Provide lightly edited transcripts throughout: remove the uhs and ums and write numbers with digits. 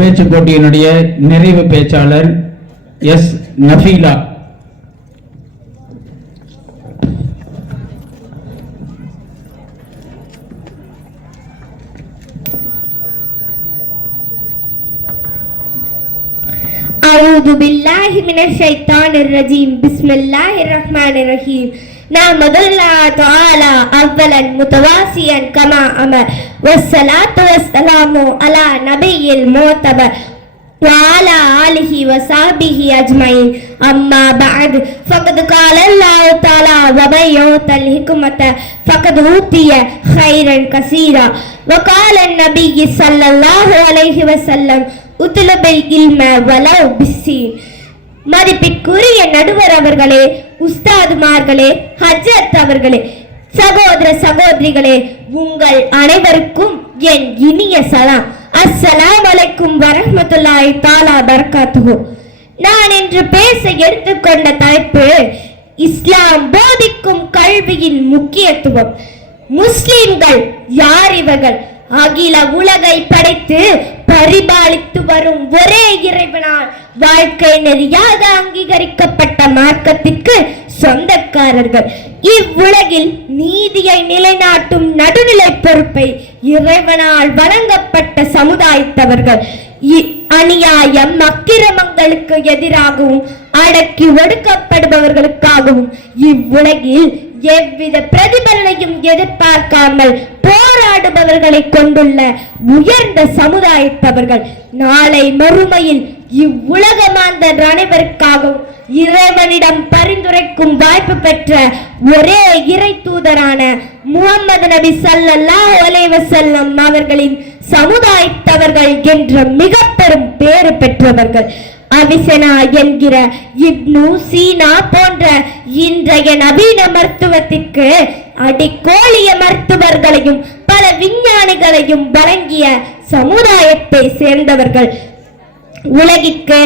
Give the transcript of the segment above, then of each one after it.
பேச்சு போட்டியினுடைய நிறைவு பேச்சாளர் எஸ் நஃபீலா. أعوذ بالله من الشيطان الرجيم بسم الله الرحمن الرحيم نحمد الله تعالى أولا متواصيا كما أمر والصلاة والسلام على نبي المعتبر وعلى آله وصحبه أجمعين أما بعد فقد قال الله تعالى ومن يؤت الحكمة فقد أوتي خيرا كثيرا وقال النبي صلى الله عليه وسلم மதிப்பிற்குரிய நடுவர் அவர்களே, உஸ்தாதுமார்களே, ஹஜ்ரத் அவர்களே, சகோதர சகோதரிகளே, உங்கள் அனைவருக்கும் என் இனிய சலாம். அஸ்ஸலாமு அலைக்கும் வரஹ்மத்துல்லாஹி தஆலா பரகாத்துஹு. நான் இன்று பேச எடுத்துக்கொண்ட தலைப்பு இஸ்லாம் போதிக்கும் கல்வியின் முக்கியத்துவம். முஸ்லிம்கள் யார் இவர்கள்? அகில உலகை படைத்து பரிபாலித்து வரும் ஒரே இறைவனால் வாழ்க்கை நெறியாக அங்கீகரிக்கப்பட்ட மார்க்கத்திற்கு சொந்தக்காரர்கள். இவ்வுலகில் நீதியை நிலைநாட்டும் நடுநிலை பொறுப்பை இறைவனால் வழங்கப்பட்ட சமுதாயத்தவர்கள். அநியாயம் அக்கிரமங்களுக்கு எதிராகவும் அடக்கி ஒடுக்கப்படுபவர்களுக்காகவும் இவ்வுலகில் எவ்வித பிரதிபலனையும் எதிர்பார்க்காமல் போராடுபவர்களை கொண்டுள்ள உயர்ந்த சமுதாயத்தவர்கள். நாளை மறுமையில் இவ்வுலக மாந்தர் அனைவருக்காகவும் இறைவனிடம் பரிந்துரைக்கும் வாய்ப்பு பெற்ற ஒரே இறை தூதரான முஹம்மது நபி ஸல்லல்லாஹு அலைஹி வஸல்லம் அவர்களின் சமுதாயத்தவர்கள் என்ற மிக பெரும் பேறு பெற்றவர்கள். அவிசனா என்கிற இப்னு சீனா போன்ற இன்றைய நவீன மருத்துவத்திற்கு அடிக்கோலிய மருத்துவர்களையும் பல விஞ்ஞானிகளையும் வழங்கிய சமுதாயத்தை சேர்ந்தவர்கள். உலகிற்கு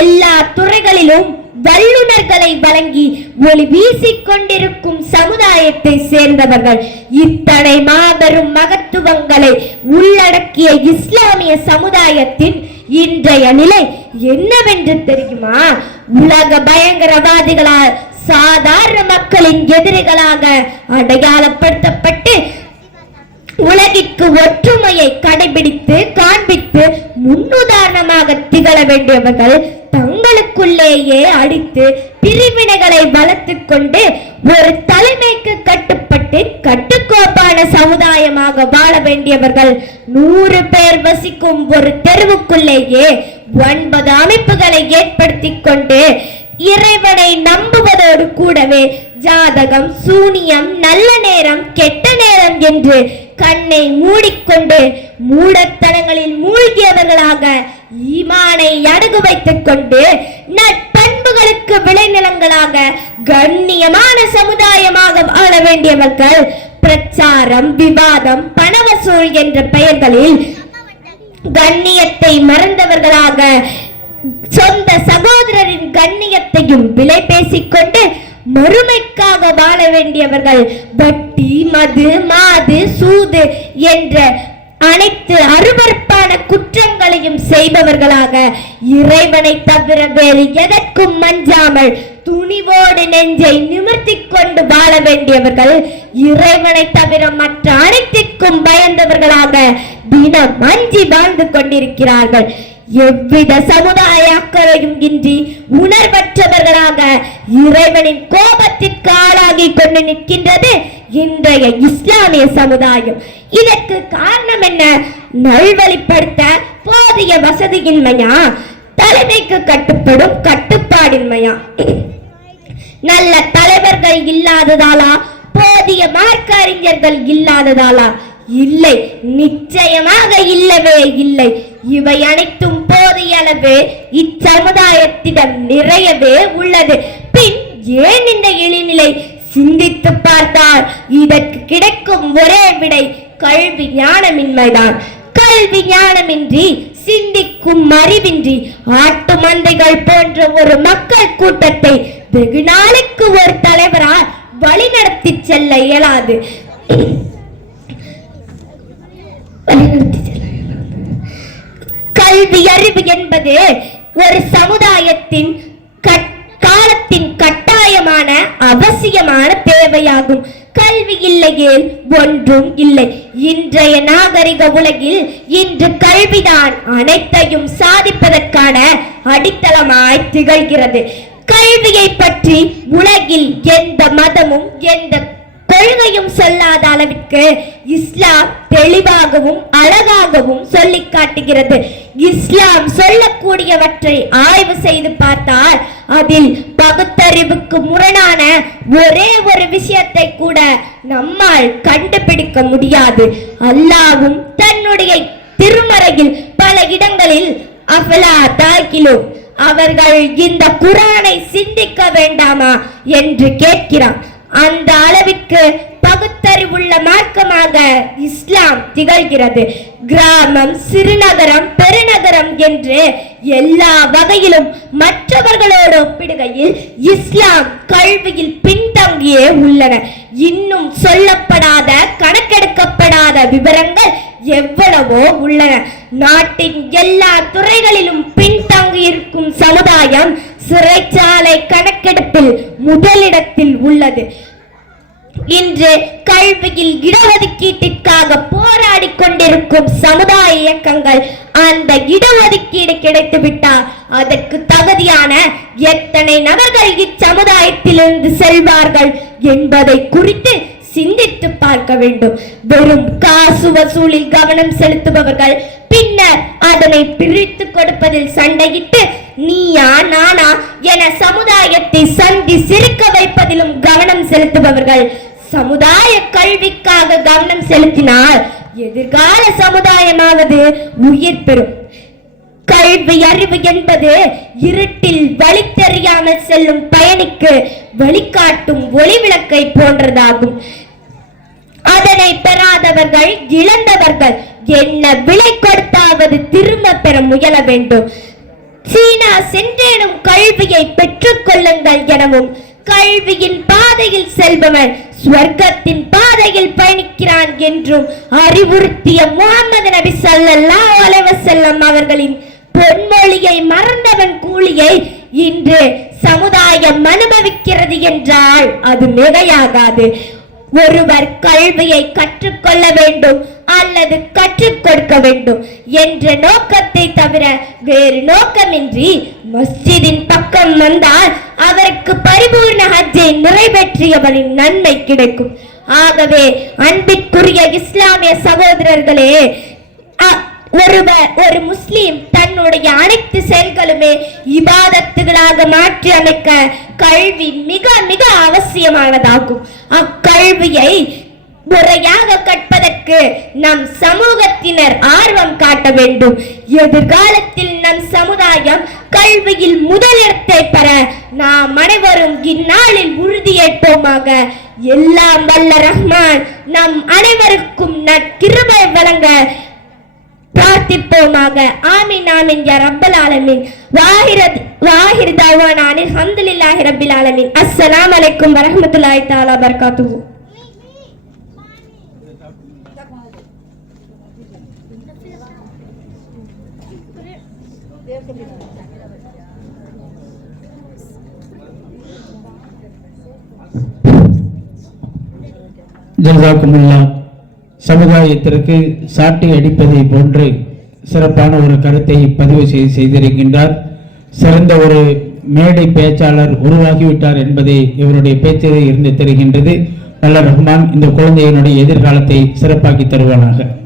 எல்லா துறைகளிலும் வல்லுநர்களை வழங்கி ஒளி வீசிக்கொண்டிருக்கும் சமுதாயத்தை சேர்ந்தவர்கள். இத்தனை மாபெரும் மகத்துவங்களை உள்ளடக்கிய இஸ்லாமிய சமுதாயத்தின் இன்றைய நிலை என்னவென்று தெரியுமா? உலக பயங்கரவாதிகளால் சாதாரண மக்களின் எதிரிகளாக அடையாளப்படுத்தப்பட்டு உலகிற்கு ஒற்றுமையை கடைபிடித்து காண்பித்து முன்னுதாரணமாக திகழ வேண்டியவர்கள் தங்களுக்குள்ளேயே அடித்து பிரிவினைகளை வளர்த்துக் கொண்டு ஒரு தலைமைக்கு கட்டுப்பட்டு கட்டுக்கோப்பான சமுதாயமாக வாழ வேண்டியவர்கள் 100 பேர் வசிக்கும் ஒரு தெருவுக்குள்ளேயே 9 அமைப்புகளை ஏற்படுத்தி கொண்டு இறைவனை நம்புவதோடு கூடவே ஜாதகம், சூனியம், நல்ல நேரம், கெட்ட நேரம் என்று கண்ணை மூடிக்கொண்டு மூடத்தனங்களில் மூழ்கியவர்களாக ஈமானை அடகு வைத்துக் கொண்டு நற்பண்புகளுக்கு விளைநிலங்களாக கண்ணியமான சமுதாயமாக வாழ வேண்டியவர்கள் பிரச்சாரம், விவாதம், பணவசூல் என்ற பெயர்களில் கண்ணியத்தை மறந்தவர்களாக சொந்த சகோதரரின் கண்ணியத்தையும் விலை பேசிக்கொண்டு மறுமைக்காக வாழ வேண்டியவர்கள் வட்டி, மது, மாது, சூது என்ற அனைத்து அருவருப்பான குற்றங்களையும் செய்பவர்களாக இறைவனை தவிர வேறு எதற்கும் மஞ்சாமல் துணிவோடு நெஞ்சை நிமிர்த்தி கொண்டு வாழ வேண்டியவர்கள் இறைவனை தவிர மற்ற அனைத்திற்கும் பயந்தவர்களாக தினம் அஞ்சி வாழ்ந்து கொண்டிருக்கிறார்கள். எவ்வித சமுதாய அக்கறையும் இன்றி உணர்வற்றவர்களாக இறைவனின் கோபத்திற்கு ஆளாகி கொண்டு நிற்கின்றது இன்றைய இஸ்லாமிய சமுதாயம். இதற்கு காரணம் என்ன? நல்வழிப்படுத்த போதிய வசதியின்மையா? தலைமைக்கு கட்டுப்படும் கட்டுப்பாடின்மையா? நல்ல தலைவர்கள் இல்லாததாலா? போதிய மார்க்க அறிஞர்கள் இல்லாததாலா? இல்லை, நிச்சயமாக இல்லவே இல்லை. இவை அனைத்தும் போதிய அளவு இச்சமுதாயத்திடம் நிறையவே உள்ளது. பின் ஏன் இந்த இழிநிலை? சிந்தித்து பார்த்தால் இதற்கு கிடைக்கும் ஒரே விடை கல்வி ஞானமின்மைதான். கல்வி ஞானமின்றி, சிந்திக்கும் அறிவின்றி ஆட்டு மந்தைகள் போன்ற ஒரு மக்கள் கூட்டத்தை வெகு நாளைக்கு ஒரு தலைவரால் வழிநடத்தி செல்ல இயலாது. கல்வி அறிவு என்பது ஒரு சமுதாயத்தின் காலத்தின் கட்டாயமான அவசியமான தேவையாகும். கல்வி இல்லையே ஒன்றும் இல்லை. இன்றைய நாகரிக உலகில் இன்று கல்விதான் அனைத்தையும் சாதிப்பதற்கான அடித்தளமாய் திகழ்கிறது. கல்வியை பற்றி உலகில் எந்த மதமும் எந்த கொள்கையும் சொல்லாத அளவிற்கு இஸ்லாம் தெளிவாகவும் அழகாகவும் சொல்லி காட்டுகிறது. இஸ்லாம் சொல்லக்கூடியவற்றை ஆய்வு செய்து பார்த்தால் அதில் பகுத்தறிவுக்கு முரணான ஒரே ஒரு விஷயத்தை கூட நம்மால் கண்டுபிடிக்க முடியாது. அல்லாஹ்வும் தன்னுடைய திருமறையில் பல இடங்களில் அஃபலா தாக்கிலோ, அவர்கள் இந்த குர்ஆனை சிந்திக்க வேண்டாமா என்று கேட்கிறார். அந்த அளவிற்கு பகுத்தறிவுள்ள மார்க்கமாக இஸ்லாம் திகழ்கிறது. கிராமம், சிறுநகரம், பெருநகரம் என்று எல்லா வகையிலும் மற்றவர்களோடு ஒப்பிடுகையில் இஸ்லாம் கல்வியில் பின்தங்கியே உள்ளன. இன்னும் சொல்லப்படாத கணக்கெடுக்கப்படாத விவரங்கள் எவ்வளவோ உள்ளன. நாட்டின் எல்லா துறைகளிலும் பின்தங்கி இருக்கும் சமுதாயம் சிறைச்சாலை கணக்கெடுப்பில் முதலிடத்தில் உள்ளது. இன்று கல்வியில் இடஒதுக்கீட்டிற்காக போராடி கொண்டிருக்கும் சமுதாய இயக்கங்கள் அந்த இடஒதுக்கீடு கிடைத்து விட்டால் அதற்கு தகுதியான எத்தனை நபர்கள் இச்சமுதாயத்திலிருந்து செல்வார்கள் என்பதை குறித்து சிந்தித்து பார்க்க வேண்டும். வெறும் காசு வசூலில் கவனம் செலுத்துபவர்கள் பின்னர் அதனை பிரித்து கொடுப்பதில் சண்டையிட்டு நீயா நானா என சமுதாயத்தை சந்தி சிரிக்க வைப்பதிலும் கவனம் செலுத்துபவர்கள் சமுதாய கல்விக்காக கவனம் செலுத்தினால் எதிர்கால சமுதாயமாவது உயிர் பெறும். கல்வி அறிவு என்பது இருட்டில் வழி தெரியாமல் செல்லும் பயணிக்கு வழிகாட்டும் ஒளிவிளக்கை போன்றதாகும். அதனை பெறாதவர்கள் இழந்தவர்கள். என்ன விலை கொடுத்தாவது திரும்ப பெற முயல வேண்டும். சீனா சென்றேனும் கல்வியை பெற்றுக் கொள்ளுங்கள் எனவும், கல்வியின் பாதையில் செல்பவன் ஸ்வர்க்கத்தின் பாதையில் பயணிக்கிறான் என்றும் அறிவுறுத்திய முஹம்மது நபி ஸல்லல்லாஹு அலைஹி வஸல்லம் அவர்களின் பொன்மொழியை மறந்தவன் கூலியை இன்று சமுதாயம் அனுபவிக்கிறது என்றால் அது மிகையாகாது. ஒருவர் கல்வியை கற்றுக்கொள்ள வேண்டும் அல்லது கற்றுக் கொடுக்க வேண்டும் என்ற நோக்கத்தை தவிர வேறு நோக்கமின்றி மஸ்ஜிதின் பக்கம் வந்தால் அவருக்கு பரிபூர்ண ஹஜ்ஜை நிறைவேற்றியவனின் நன்மை கிடைக்கும். ஆகவே அன்பிற்குரிய இஸ்லாமிய சகோதரர்களே, ஒரு முஸ்லிம் தன்னுடைய அனைத்து செயல்களுமே இபாதத்துகளாக மாற்றி அமைக்க கல்வி மிக மிக அவசியமானதாகும். அக்கல்வியை முறையாக கற்பதற்கு நம் சமூகத்தினர் ஆர்வம் காட்ட வேண்டும். எதிர்காலத்தில் நம் சமுதாயம் கல்வியில் முதலிடத்தை பெற நாம் அனைவரும் இந்நாளில் உறுதியேற்போமாக. எல்லாம் வல்ல ரஹ்மான் நம் அனைவருக்கும் நற்கிருபை வழங்க பிரார்த்திப்போமாக. ஆமீன் ஆமீன் யா ரப்பல் ஆலமீன். வாஹிர் தஅவானா அல்ஹம்துலில்லாஹி ரப்பில் ஆலமீன். அஸ்ஸலாமு அலைக்கும் வரஹ்மத்துல்லாஹி தஆலா பரகாத்துஹு. ஜஸாக்குமுல்லாஹ். சமுதாயத்திற்கு சாட்டை அடிப்பதை போன்று சிறப்பான ஒரு கருத்தை பதிவு செய்திருக்கின்றார். சிறந்த ஒரு மேடை பேச்சாளர் உருவாகிவிட்டார் என்பதை இவருடைய பேச்சிலே இருந்து தெரிகின்றது. வல்ல ரஹ்மான் இந்த குழந்தையினுடைய எதிர்காலத்தை சிறப்பாக்கி தருவானாக.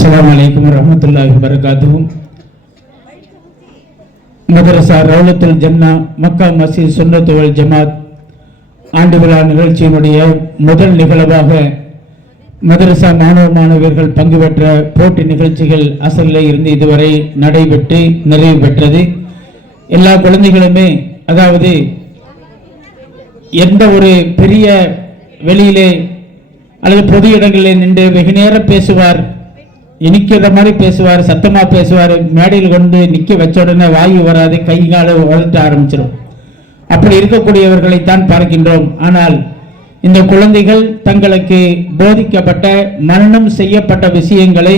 அஸ்ஸலாமு அலைக்கும் வரஹ்மத்துல்லாஹி வபரகாத்துஹு. மதரசா ரவுலத்துல் ஜன்னா மக்கா மஸ்ஜித் சுன்னத் வல் ஜமாத் ஆண்டு விழா நிகழ்ச்சியினுடைய முதல் நிகழ்வாக மதரசா மாணவ மாணவியர்கள் பங்கு பெற்ற போட்டி நிகழ்ச்சிகள் அசலில் இருந்து இதுவரை நடைபெற்று நிறைவு பெற்றது. எல்லா குழந்தைகளுமே, அதாவது எந்த ஒரு பெரிய வெளியிலே அல்லது பொது இடங்களில் நின்று வெகு நேரம் பேசுவார் இனிக்கிற மாதிரி பேசுவார், சத்தமா பேசுவார். மேடையில் கொண்டு நிக்க வச்ச உடனே வாயு வராது, கை கால உதட்ட ஆரம்பிச்சிடும். அப்படி இருக்கக்கூடியவர்களைத்தான் பார்க்கின்றோம். ஆனால் இந்த குழந்தைகள் தங்களுக்கு போதிக்கப்பட்ட மரணம் செய்யப்பட்ட விஷயங்களை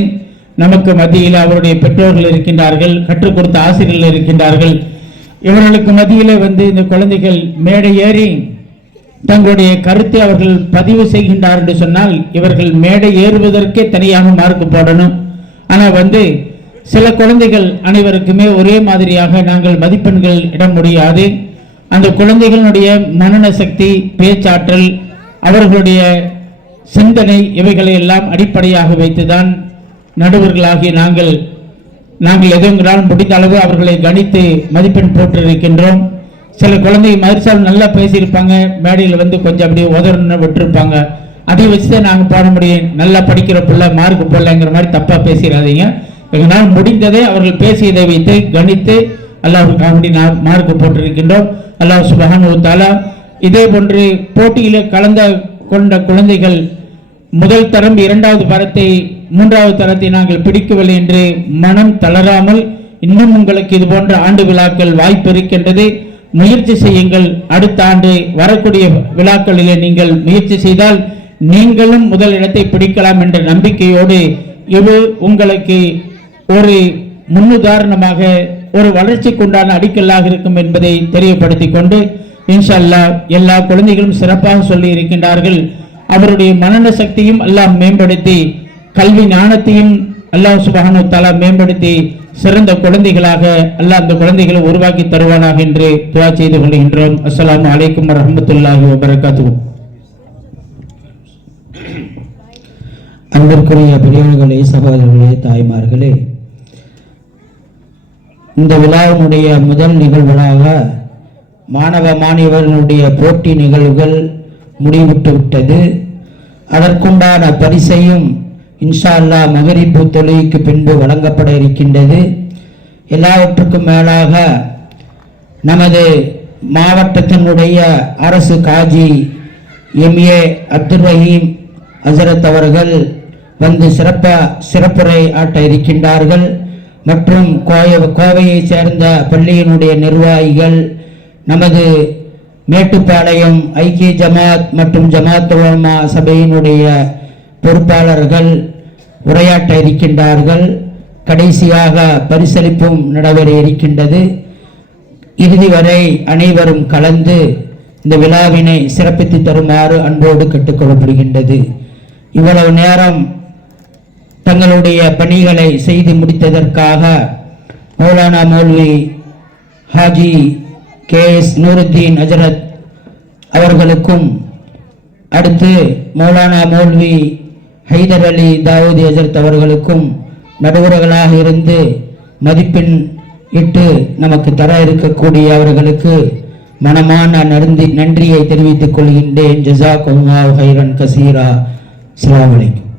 நமக்கு மத்தியில் அவருடைய பெற்றோர்கள் இருக்கின்றார்கள், கற்றுக் கொடுத்த ஆசிரியர்கள் இருக்கின்றார்கள். இவர்களுக்கு மத்தியிலே இந்த குழந்தைகள் மேடை ஏறி தங்களுடைய கருத்தை அவர்கள் பதிவு செய்கின்றார் என்று சொன்னால் இவர்கள் மேடை ஏறுவதற்கே தனியாக மார்க் போடணும். ஆனால் சில குழந்தைகள் அனைவருக்குமே ஒரே மாதிரியாக நாங்கள் மதிப்பெண்கள் இட முடியாது. அந்த குழந்தைகளுடைய மனன சக்தி, பேச்சாற்றல், அவர்களுடைய சிந்தனை இவைகளை எல்லாம் அடிப்படையாக வைத்துதான் நடுவர்களாகிய நாங்கள் எதுங்களால் முடிந்த அளவு அவர்களை கணித்து மதிப்பெண் போட்டிருக்கின்றோம். சில குழந்தை மதரசாவில் நல்லா பேசியிருப்பாங்க, மேடையில் கொஞ்சம் அப்படியே உதறன்னு விட்டுருப்பாங்க. அதை வச்சுதான் நாங்கள் பாட முடியும். நல்லா படிக்கிற பிள்ளை மார்க் போடலைங்கிற மாதிரி தப்பா பேசிடாதீங்க. எங்களால் முடிந்ததை அவர்கள் பேசியதை வைத்து கணித்து அல்லாஹ்வுக்காக மார்க் போட்டிருக்கின்றோம். அல்லாஹ் சுப்ஹானஹு வ தஆலா இதே போன்று போட்டியிலே கலந்து கொண்ட குழந்தைகள் முதல் தரம், இரண்டாவது தரத்தை, மூன்றாவது தரத்தை நாங்கள் பிடிக்கவில்லை என்று மனம் தளராமல் இன்னும் உங்களுக்கு இது போன்ற ஆண்டு விழாக்கள் வாய்ப்பு இருக்கின்றது, முயற்சி செய்யுங்கள். அடுத்த ஆண்டு வரக்கூடிய விழாக்களிலே நீங்கள் முயற்சி செய்தால் நீங்களும் முதல் இடத்தை பிடிக்கலாம் என்ற நம்பிக்கையோடு இது உங்களுக்கு ஒரு முன்னுதாரணமாக, ஒரு வளர்ச்சிக்குண்டான அடிக்கல்லாக இருக்கும் என்பதை தெரியப்படுத்திக் கொண்டு, இன்ஷா அல்லாஹ் எல்லா குழந்தைகளும் சிறப்பாக சொல்லி இருக்கின்றார்கள். அவருடைய மனன சக்தியும் அல்லாஹ் மேம்படுத்தி, கல்வி ஞானத்தையும் அல்லாஹ் சுப்ஹானஹு வ தஆலா மேம்படுத்தி சிறந்த குழந்தைகளாக அல்லாஹ் அந்த குழந்தைகளை உருவாக்கி தருவானாக என்று துஆ செய்து கொள்கின்றோம். அஸ்ஸலாமு அலைக்கும் வரஹ்மத்துல்லாஹி வபரகாத்துஹு. அன்பிற்குரிய பெரியவர்களே, சகோதரர்களே, தாய்மார்களே, இந்த விழாவினுடைய முதல் நிகழ்வுகளாக மாணவ மாணவர்களுடைய போட்டி நிகழ்வுகள் முடிவுட்டு விட்டது. அதற்குண்டான பரிசையும் இன்ஷா அல்லாஹ் மகரிபு தொழுகைக்கு பின்பு வழங்கப்பட இருக்கின்றது. எல்லாவற்றுக்கும் மேலாக நமது மாவட்டத்தினுடைய அரசு காஜி MA அப்துல் ரஹீம் ஹசரத் அவர்கள் சிறப்புரை ஆட்ட இருக்கின்றார்கள். மற்றும் கோவையை சேர்ந்த பள்ளியினுடைய நிர்வாகிகள், நமது மேட்டுப்பாளையம் ஐக்கிய ஜமாத் மற்றும் ஜமாத் உலமா சபையினுடைய பொறுப்பாளர்கள் உரையாற்ற இருக்கின்றார்கள். கடைசியாக பரிசளிப்பும் நடைபெற இருக்கின்றது. இறுதி வரை அனைவரும் கலந்து இந்த விழாவினை சிறப்பித்து தருமாறு அன்போடு கேட்டுக்கொள்ளப்படுகின்றது. இவ்வளவு நேரம் தங்களுடைய பணிகளை செய்து முடித்ததற்காக மௌலானா மௌல்வி ஹாஜி KS நூருத்தீன் ஹஜரத் அவர்களுக்கும், அடுத்து மௌலானா மௌல்வி ஹைதர் அலி தாவூதி ஹஜரத் அவர்களுக்கும் நடுவர்களாக இருந்து மதிப்பெண் இட்டு நமக்கு தர இருக்கக்கூடிய அவர்களுக்கு மனமான நன்றியை தெரிவித்துக் கொள்கின்றேன். ஜஸாக்கல்லாஹு ஹைரன் கசீரா. அஸ்ஸலாமு அலைக்கும்.